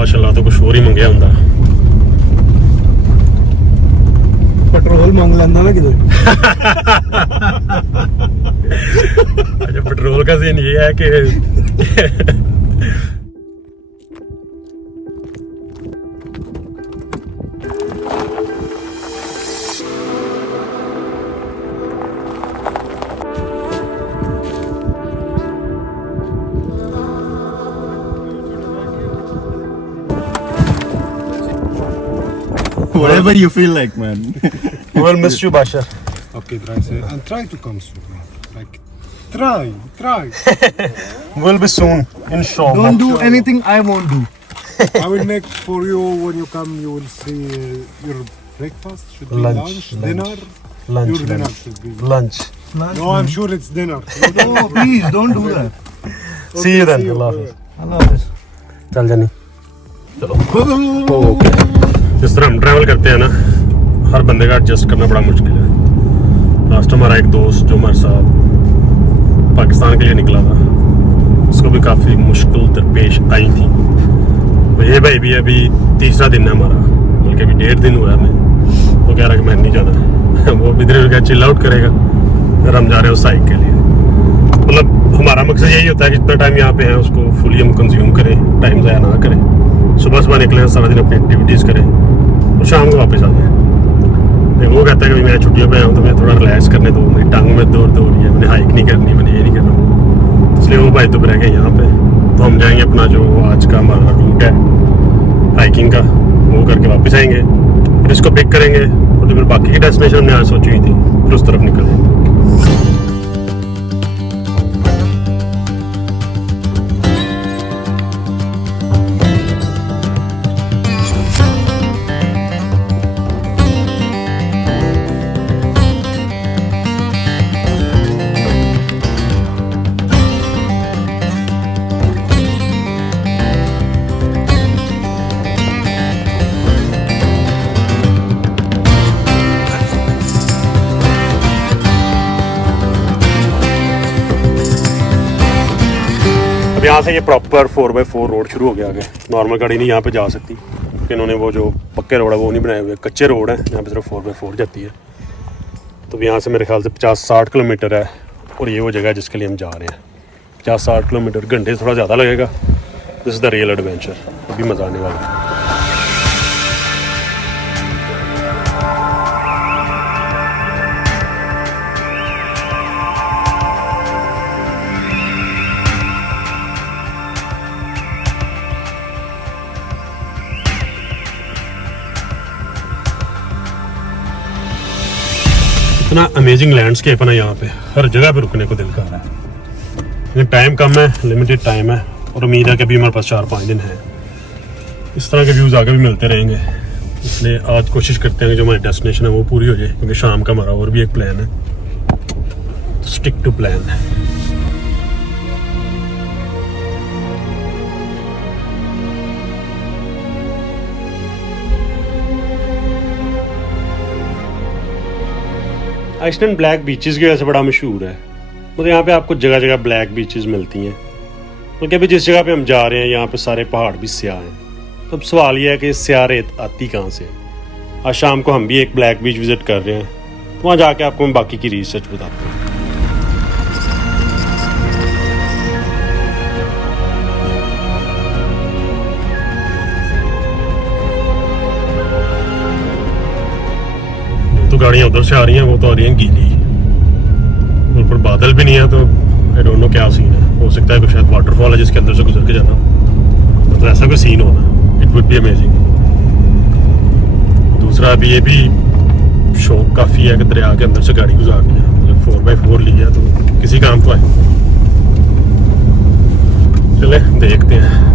माशाल्लाह तो कुछ और ही मंगया हुंदा। पेट्रोल मांग लेंदा ना किधर। अच्छा पेट्रोल का सीन ये है कि Whatever you feel like, man. we'll miss you, Bashar. Okay, try and try to come soon, man. Like, try. We'll be soon, inshallah. Don't do anything I won't do. I will make for you when you come. You will see your breakfast should be lunch. Dinner. Your dinner should be Lunch. No, I'm sure it's dinner. No, please don't do that. See you then. Allah Hafiz. Allah Hafiz. चल जानी चलो। Okay जिस तरह हम travel करते हैं ना, हर बंदे का एडजस्ट करना बड़ा मुश्किल है। लास्ट हमारा एक दोस्त जो हमारे साथ पाकिस्तान के लिए निकला था, उसको भी काफ़ी मुश्किल दरपेश आई थी। तो ये भाई भी अभी तीसरा दिन है हमारा, बल्कि अभी 1.5 दिन हुआ है हमें। वो कह रहा है कि मैं नहीं जाना। वो भी इधर क्या चिल आउट करेगा, अगर हम जा रहे हैं उस साइड के लिए। मतलब हमारा मकसद यही होता है कि जितना टाइम यहाँ पे है उसको फुली हम कंज्यूम करें, टाइम ज़ाया ना करें। सुबह सुबह निकलें, सारा दिन अपनी एक्टिविटीज़ करें और शाम को वापस आ जाएं। वो कहता है कि मैं छुट्टियों पे आया हूँ तो मैं थोड़ा रिलैक्स करने दो, मेरी टांगों में दौड़ हो रही है, मैंने हाइक नहीं करनी, मैंने ये नहीं करना। इसलिए वो भाई तो रह गए यहाँ पे। तो हम जाएंगे अपना जो आज का हमारा रूट है हाइकिंग का, वो करके वापस आएंगे, फिर इसको पिक करेंगे और तो फिर बाकी की डेस्टिनेशन हमने आज सोची हुई थी, फिर उस तरफ निकल जाएंगे। अब यहाँ से ये प्रॉपर 4x4 रोड शुरू हो गया आगे। नॉर्मल गाड़ी नहीं यहाँ पे जा सकती, क्योंकि इन्होंने वो जो पक्के रोड है वो नहीं बनाए हुए, कच्चे रोड है, यहाँ पे सिर्फ 4x4 जाती है। तो यहाँ से मेरे ख्याल से 50-60 किलोमीटर है, और ये वो जगह है जिसके लिए हम जा रहे हैं। 50-60 किलोमीटर, घंटे से थोड़ा ज़्यादा लगेगा। This is the real adventure, अभी मज़ा आने वाला है। इतना अमेजिंग लैंडस्केप है ना यहाँ पे, हर जगह पे रुकने को दिल कर रहा है। लेकिन टाइम कम है, लिमिटेड टाइम है, और उम्मीद है कि अभी हमारे पास 4-5 दिन है। इस तरह के व्यूज़ आगे भी मिलते रहेंगे, इसलिए आज कोशिश करते हैं कि जो हमारी डेस्टिनेशन है वो पूरी हो जाए, क्योंकि शाम का हमारा और भी एक प्लान है। तो स्टिक टू प्लान है। आइसलैंड ब्लैक बीचेस की वजह से बड़ा मशहूर है। मतलब यहाँ पे आपको जगह जगह ब्लैक बीचेस मिलती हैं, बल्कि अभी जिस जगह पे हम जा रहे हैं यहाँ पे सारे पहाड़ भी स्याह हैं। तो अब सवाल ये है कि स्याह रेत आती कहाँ से। आज शाम को हम भी एक ब्लैक बीच विजिट कर रहे हैं, तो वहाँ जाके आपको मैं बाकी की रिसर्च बताता हूँ। तो गाड़ियाँ उधर से आ रही हैं, वो तो आ रही हैं गीली, और ऊपर बादल भी नहीं है, तो आई डोंट नो क्या सीन है। हो सकता है कि शायद वाटरफॉल है जिसके अंदर से गुजर के जाना, तो ऐसा कोई सीन होना, इट वुड बी अमेजिंग। दूसरा अभी ये भी शौक काफ़ी है कि दरिया के अंदर से गाड़ी गुजारनी है, मतलब 4x4 ली है तो किसी काम तो आए। चले देखते हैं।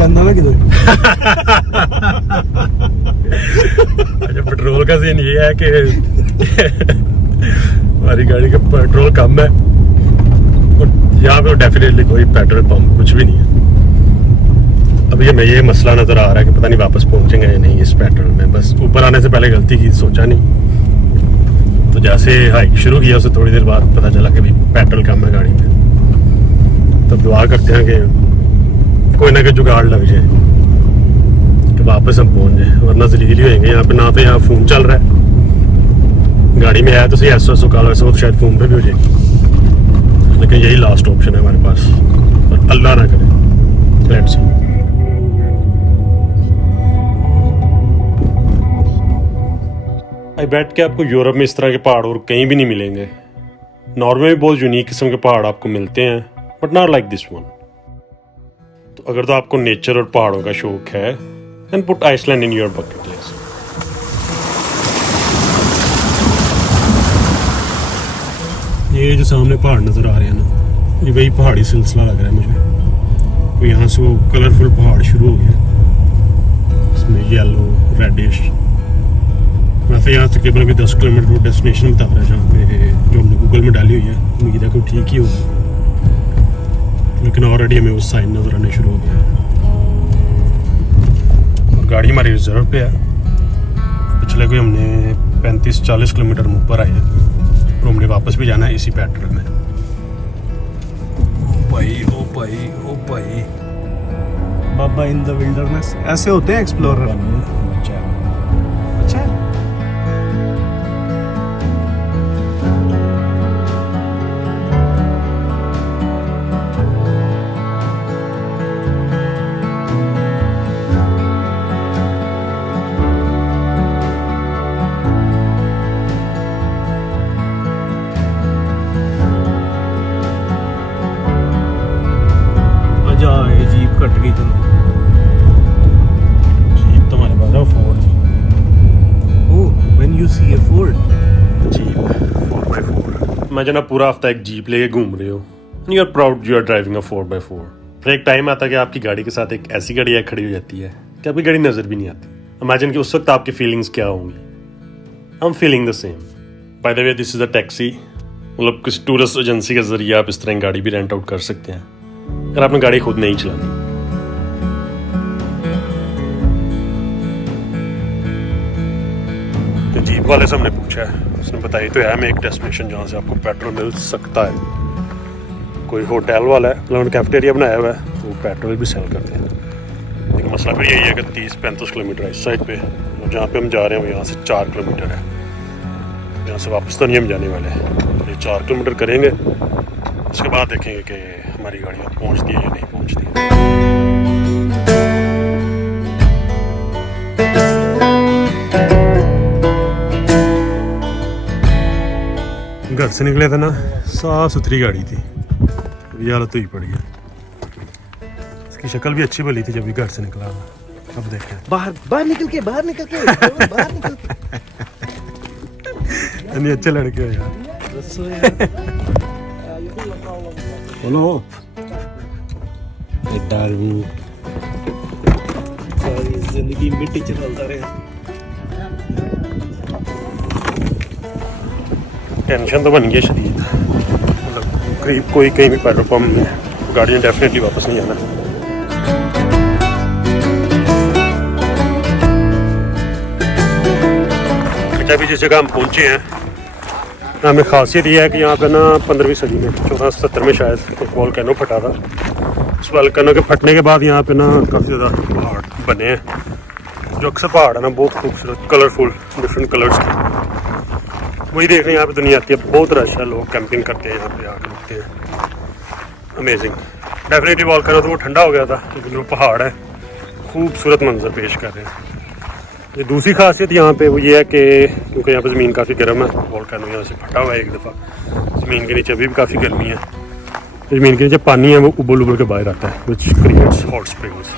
लेंदा ना किधर। अच्छा, पेट्रोल का सीन ये है कि हमारी गाड़ी का पेट्रोल कम है और यहाँ पे डेफिनेटली कोई पेट्रोल पंप कुछ भी नहीं है। अब ये मसला नजर आ रहा है कि पता नहीं वापस पहुंचेंगे या नहीं इस पेट्रोल में। बस ऊपर आने से पहले गलती की, सोचा नहीं। तो जैसे हाइक शुरू किया उससे थोड़ी देर बाद पता चला कि भाई पेट्रोल कम है गाड़ी में। तब दुआ करते हैं कि कोई ना कोई जुगाड़ लग जाए कि वापस हम पहुंच जाए, वरना जलील होंगे यहाँ पे। ना तो यहाँ फोन चल रहा है, गाड़ी में आया तो सही SOS कॉल, वैसे वो तो शायद फोन पे भी हो जाएगी, लेकिन यही लास्ट ऑप्शन है हमारे पास। और अल्लाह ना करे, लेट्स सी। आई बेट कि आपको यूरोप में इस तरह के पहाड़ और कहीं भी नहीं मिलेंगे। नॉर्वे में बहुत यूनिक किस्म के पहाड़ आपको मिलते हैं, but not like this one. तो अगर तो आपको नेचर और पहाड़ों का शौक है, then put Iceland in your bucket list. ये जो सामने पहाड़ नजर आ रहे हैं ना, ये वही पहाड़ी सिलसिला लग रहा है मुझे। तो यहाँ से वो कलरफुल पहाड़ शुरू हो गया, इसमें येलो रेडिश। वैसे यहाँ से तकरीबन अभी 10 किलोमीटर डेस्टिनेशन बता रहा है जहाँ पे, जो हमने गूगल में डाली हुई है। उम्मीद है कि ठीक ही होगी, लेकिन ऑलरेडी हमें वो साइन नजर आने शुरू हो गया। और गाड़ी हमारी रिजर्व पे है। पिछले कोई हमने 35-40 किलोमीटर ऊपर आए हैं और हमने वापस भी जाना है इसी पेट्रोल में। ओ भाई बाबा इन द विल्डरनेस, ऐसे होते हैं एक्सप्लोरर। अच्छा जीप कट गई तो जीप तो हमारे पास है, Ford. Oh, when you see a Ford jeep 4x4। Imagine आप पूरा हफ्ता एक जीप लेके घूम रहे हो and you are proud you are driving a 4x4। फिर एक टाइम आता है कि आपकी गाड़ी के साथ एक ऐसी गाड़ी खड़ी हो जाती है कि आपकी गाड़ी नजर भी नहीं आती। इमेजिन कि उस वक्त आपकी फीलिंग्स क्या होंगी। I am feeling the same. By the way, this is a taxi. मतलब किसी टूरिस्ट एजेंसी के जरिए आप इस तरह की गाड़ी भी रेंट आउट कर सकते हैं अगर आपने गाड़ी खुद नहीं चलानी। तो जीप वाले से हमने पूछा है, उसने बताई तो है हमें एक डेस्टिनेशन जहाँ से आपको पेट्रोल मिल सकता है। कोई होटल वाला है, मतलब उन्होंने कैफेटेरिया बनाया हुआ है, वो पेट्रोल भी सेल करते हैं। लेकिन मसला फिर यही है कि 30-35 किलोमीटर है इस साइड पे, और जहाँ पे हम जा रहे हैं वो यहाँ से 4 किलोमीटर है। यहाँ से वापस तो नहीं हम जाने वाले हैं, ये 4 किलोमीटर करेंगे, उसके बाद देखेंगे कि हमारी गाड़ियाँ पहुँचती है या नहीं पहुँचती। घर से निकले थे ना, साफ सुथरी गाड़ी थी, ये हालत हुई पड़ी है। इसकी शक्ल भी अच्छी भली थी जब भी घर से निकला। अब देखें बाहर निकल के नहीं, अच्छे लड़के हो यार। बोलो सारी जिंदगी मिट्टी च चलता रहे। टेंशन तो बन गई शदीद। मतलब करीब कोई कहीं भी पेट्रोल पंप में गाड़ियाँ डेफिनेटली वापस नहीं आना। अच्छा, अभी जिस जगह हम पहुँचे हैं, हमें खासियत ये है कि यहाँ पे ना 15वीं सदी में 1470 में शायद एक वोल्केनो फटा था। उस वोल्केनो के फटने के बाद यहाँ पे ना काफ़ी ज़्यादा पहाड़ बने हैं। जो अक्सर पहाड़ है ना बहुत खूबसूरत, कलरफुल, डिफरेंट कलर्स के, वही देखने यहाँ पे दुनिया आती है। बहुत रश है, लोग कैंपिंग करते हैं यहाँ पे आके रुकते हैं। अमेजिंग। डेफिनेटली वोल्केनो तो वो ठंडा हो गया था, लेकिन वो पहाड़ है खूबसूरत मंजर पेश कर रहे हैं। ये दूसरी खासियत यहाँ पे वो ये है कि क्योंकि यहाँ पे ज़मीन काफ़ी गर्म है, वोल्केनो यहाँ से फटा हुआ है एक दफ़ा, ज़मीन के नीचे अभी भी काफ़ी गर्मी है। ज़मीन के नीचे पानी है वो उबल उबल के बाहर आता है, which creates hot springs.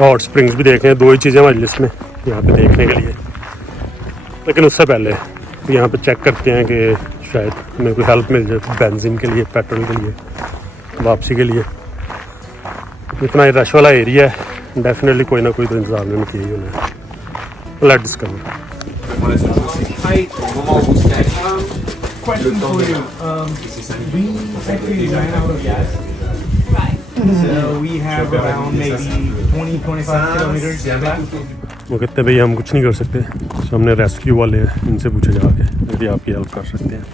Hot springs भी देखने हैं, 2 ही चीज़ें हमारी लिस्ट में यहाँ पे देखने के लिए। लेकिन उससे पहले यहाँ पे चेक करते हैं कि शायद हमें कोई हेल्प मिल जाए बेंजीन के लिए, पेट्रोल के लिए, वापसी के लिए। इतना ही रश वाला एरिया है, डेफिनेटली कोई ना कोई तो इंतजाम इन्होंने किया ही होना है. Let's discover. Question for you. We actually ran out of gas. So we have around maybe 20-25 kilometers left. वो कहते हैं भाई हम कुछ नहीं कर सकते, सामने रेस्क्यू वाले हैं, इनसे पूछे जाके यदि आपकी हेल्प कर सकते हैं.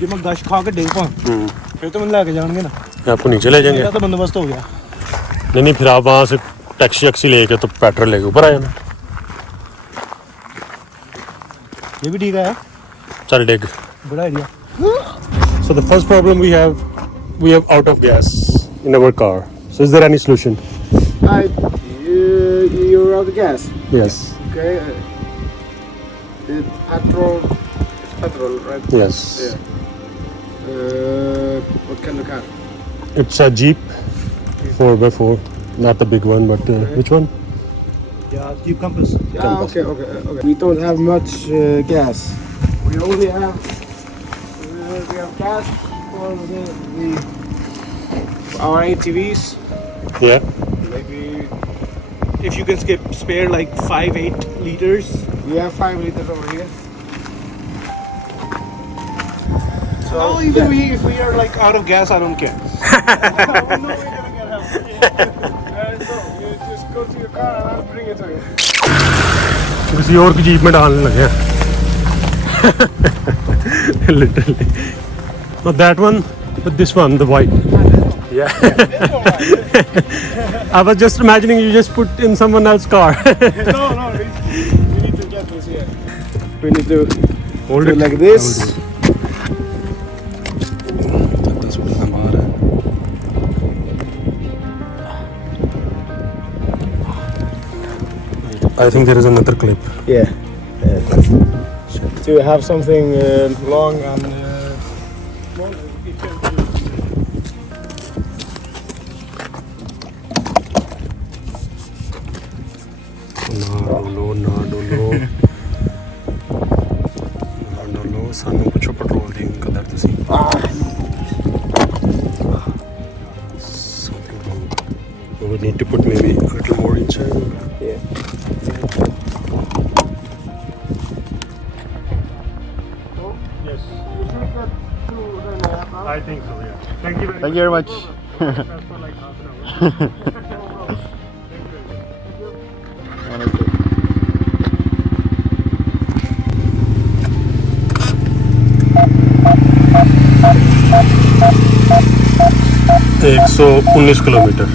जब मैं गश खा के डेग पाऊँ फिर तो मैं लेके जाएंगे ना. आपको नीचे ले जाएंगे. मेरा तो बंदोबस्त हो गया. नहीं फिर आप वहाँ से टैक्सी लेके तो पेट्रोल लेके ऊपर आ जाना. ये भी ठीक है. चल डेग. बड़ा idea. So the first problem we have out of gas in our car. So is there any solution? You're out of gas. Yes. Okay. Petrol, right? Yes. Yeah. What kind of car? It's a Jeep 4x4, not the big one, but which one? Yeah, Jeep Compass. Okay. We don't have much gas. We only have gas for our ATVs. Yeah. Maybe if you can spare like 5-8 liters. We have 5 liters over here. So even if we are like out of gas, I don't care. We know we're gonna get help. So you just go to your car and I'll bring it to you. किसी और की jeep में डालने लगे. Literally. Not that one, but this one, the white. Yeah. I was just imagining you just put in someone else's car. No, we need to get this here. We need to Hold do it like this. I think there is another clip. Yeah. Do you have something long and No, ਸਾਨੂੰ ਪੁੱਛੋ petrol ਦੀ ਕਦਰ ਤੁਸੀਂ. Something wrong. We would need to put maybe a little more inside. Yeah. Yes. I think so, yeah. Thank you Thank you very much. That's for like half an hour. Honestly. एक 119 kilometre.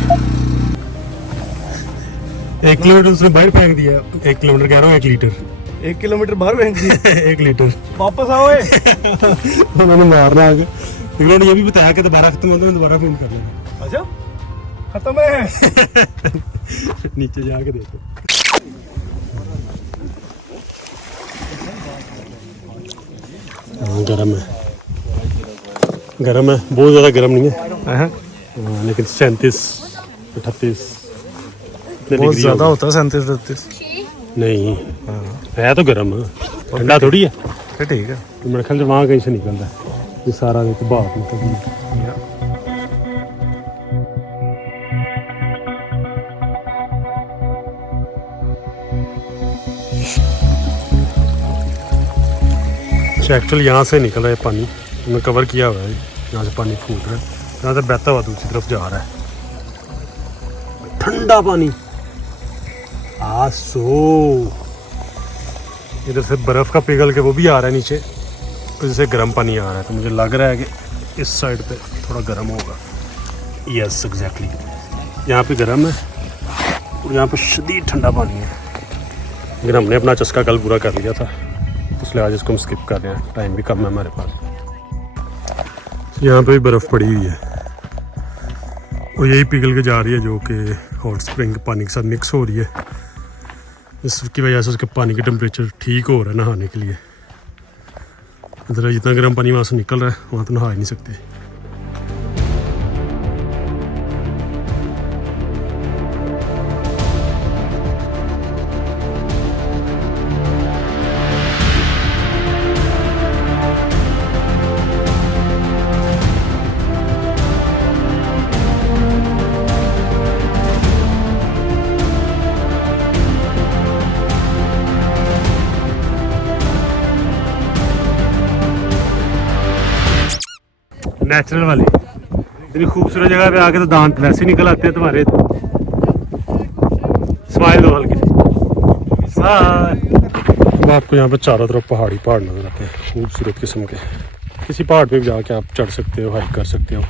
1 kilometre उसने बाहर फेंक दिया. 1 kilometre कह रहा हूँ 1 litre. 1 kilometre बाहर फेंक दिया. 1 लीटर. वापस आओ. उन्होंने मारना आगे. इन्होंने ये भी बताया कि दोबारा खत्म होता है दोबारा फोन कर लेना. अच्छा खत्म है. नीचे जाके देखो. गरम है बहुत ज़्यादा गरम नहीं है. लेकिन 37-38 बहुत ज़्यादा होता है 37-38. नहीं है तो गर्म है, ठंडा थोड़ी है. ठीक है. मेरे ख्याल से वहाँ कहीं से निकलता है ये सारा एक भाप निकलती है. एक्चुअली यहाँ से निकल रहा है पानी. हमने कवर किया हुआ है. यहाँ से पानी फूट रहा है, यहाँ से बहता हुआ दूसरी तरफ जा रहा है. ठंडा पानी. इधर से बर्फ़ का पिघल के वो भी आ रहा है नीचे, तो जैसे गर्म पानी आ रहा है. तो मुझे लग रहा है कि इस साइड पे थोड़ा गर्म होगा. Yes exactly. यहाँ पे गर्म है और यहाँ पे शदीद ठंडा पानी है. लेकिन हमने अपना चस्का कल पूरा कर लिया था, इसलिए आज इसको हम स्किप कर रहे हैं. टाइम भी कम है हमारे पास. यहाँ पे भी बर्फ़ पड़ी हुई है और यही पिघल के जा रही है, जो कि हॉट स्प्रिंग के पानी के साथ मिक्स हो रही है. इसकी वजह से उसके पानी का टेम्परेचर ठीक हो रहा है नहाने के लिए. इधर जितना गर्म पानी वहाँ से निकल रहा है वहाँ तो नहा ही नहीं सकते. नेचुरल वाली। इतनी खूबसूरत जगह पे आके तो दांत वैसे निकल आते हैं तुम्हारे। स्माइल दो हल्की सी। अब आपको यहाँ पे चारों तरफ पहाड़ी पहाड़ नजर आते हैं खूबसूरत किस्म के। किसी पहाड़ पे भी जाके आप चढ़ सकते हो, हाइक कर सकते हो।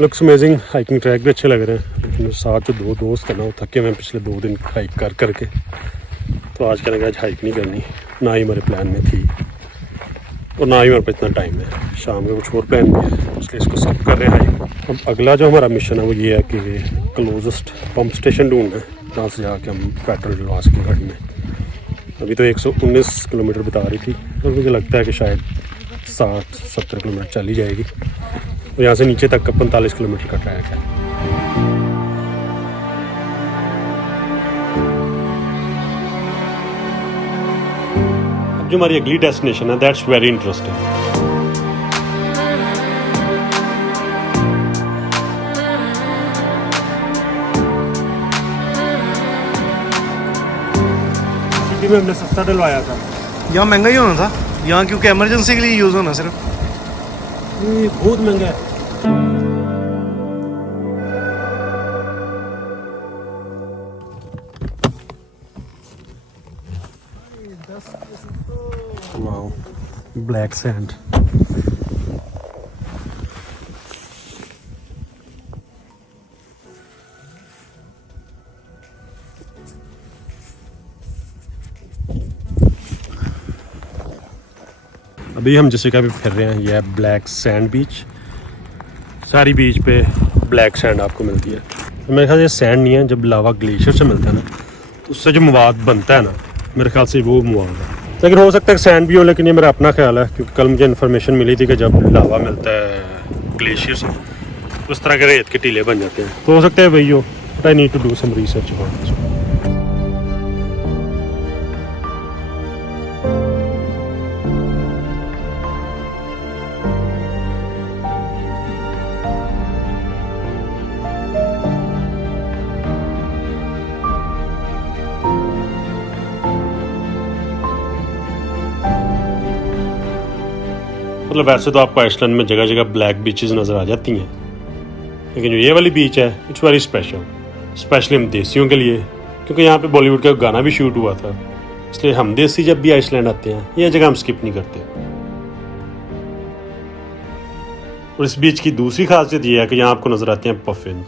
Looks amazing. हाइकिंग ट्रैक भी अच्छे लग रहे हैं, लेकिन साथ जो दो दोस्त हैं ना वो थके हुए हैं पिछले 2 दिन हाइक कर करके, तो आज कहने आज हाइक नहीं करनी, ना ही हमारे प्लान में थी और ना ही हमारे पास इतना टाइम है। शाम में कुछ और प्लान भी है, इसलिए इसको सब कर रहे हैं हाइक। अब अगला जो हमारा मिशन है वो ये है कि क्लोजेस्ट पंप स्टेशन ढूंढना है जहाँ से जाके हम पेट्रोल डलवा सकें गाड़ी में। अभी तो 119 किलोमीटर बता रही थी और मुझे लगता है कि शायद 60-70 किलोमीटर चली जाएगी। और यहाँ से नीचे तक का 45 किलोमीटर का ट्रैक है। अब जो हमारी अगली डेस्टिनेशन है दैट्स वेरी इंटरेस्टिंग। सिटी में हमने सस्ता डलवाया था। यहाँ महंगा ही होना था, यहाँ क्योंकि इमरजेंसी के लिए यूज़ होना सिर्फ। ये बहुत महंगा है। Wow, black sand. अभी हम जिस जगह पे फिर रहे हैं यह है ब्लैक सैंड बीच। सारी बीच पे ब्लैक सैंड आपको मिलती है। तो मेरे ख्याल से सैंड नहीं है, जब लावा ग्लेशियर से मिलता है ना तो उससे जो मवाद बनता है ना, मेरे ख्याल से वो मवाद है। लेकिन हो सकता है सैंड भी हो, लेकिन ये मेरा अपना ख्याल है क्योंकि कल मुझे इन्फॉर्मेशन मिली थी कि जब लावा मिलता है ग्लेशियर से तो उस तरह के रेत के टीले बन जाते हैं। तो हो सकता है वही हो, but I need to do some research about this. मतलब वैसे तो आपको आइसलैंड में जगह जगह ब्लैक बीचेस नज़र आ जाती हैं, लेकिन जो ये वाली बीच है इट्स वेरी स्पेशल, स्पेशली हम देसियों के लिए, क्योंकि यहाँ पे बॉलीवुड का गाना भी शूट हुआ था। इसलिए हम देसी जब भी आइसलैंड आते हैं यह जगह हम स्किप नहीं करते। और इस बीच की दूसरी खासियत ये है कि यहाँ आपको नज़र आते हैं puffins,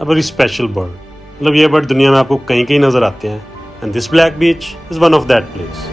a very special bird. मतलब ये बर्ड दुनिया में आपको कहीं कहीं नज़र आते हैं, and this black beach is one of that place.